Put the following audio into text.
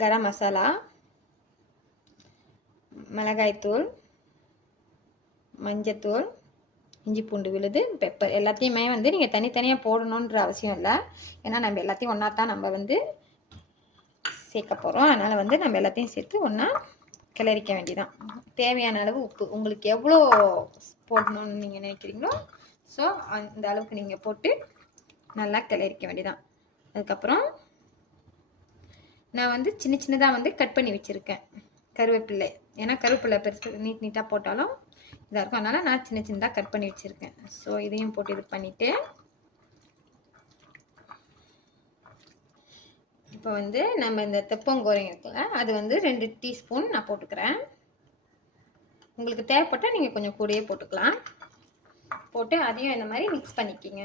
கரம் மசாலா, மிளகாய்த்தூள், மஞ்சத்தூள், இஞ்சி பூண்டு விழுது, பெப்பர் எல்லாத்தையுமே வந்து நீங்கள் தனித்தனியாக போடணுன்ற அவசியம் இல்லை. ஏன்னா நம்ம எல்லாத்தையும் ஒன்றா தான் நம்ம வந்து சேர்க்க போகிறோம். அதனால் வந்து நம்ம எல்லாத்தையும் சேர்த்து ஒன்றா கிளறிக்க வேண்டியதான். தேவையான அளவு உப்பு உங்களுக்கு எவ்வளோ போடணும்னு நீங்கள் நினைக்கிறீங்களோ ஸோ அந்த அளவுக்கு நீங்கள் போட்டு நல்லா கிளறிக்க வேண்டியதான். அதுக்கப்புறம் நான் வந்து சின்ன சின்னதாக வந்து கட் பண்ணி வச்சுருக்கேன் கருவேப்பிலை. ஏன்னா கருவேப்பிலை பெருசு நீட்டாக போட்டாலும் இதாக இருக்கும். அதனால் நான் சின்ன சின்னதாக கட் பண்ணி வச்சுருக்கேன். ஸோ இதையும் போட்டு இது பண்ணிவிட்டு இப்போ வந்து நம்ம இந்த தெப்பங்கோரைங்க இருக்குல்ல அது வந்து 2 டீஸ்பூன் நான் போட்டுக்கிறேன். உங்களுக்கு தேவைப்பட்டால் நீங்கள் கொஞ்சம் கூடயே போட்டுக்கலாம். போட்டு அதையும் இந்த மாதிரி மிக்ஸ் பண்ணிக்கிங்க.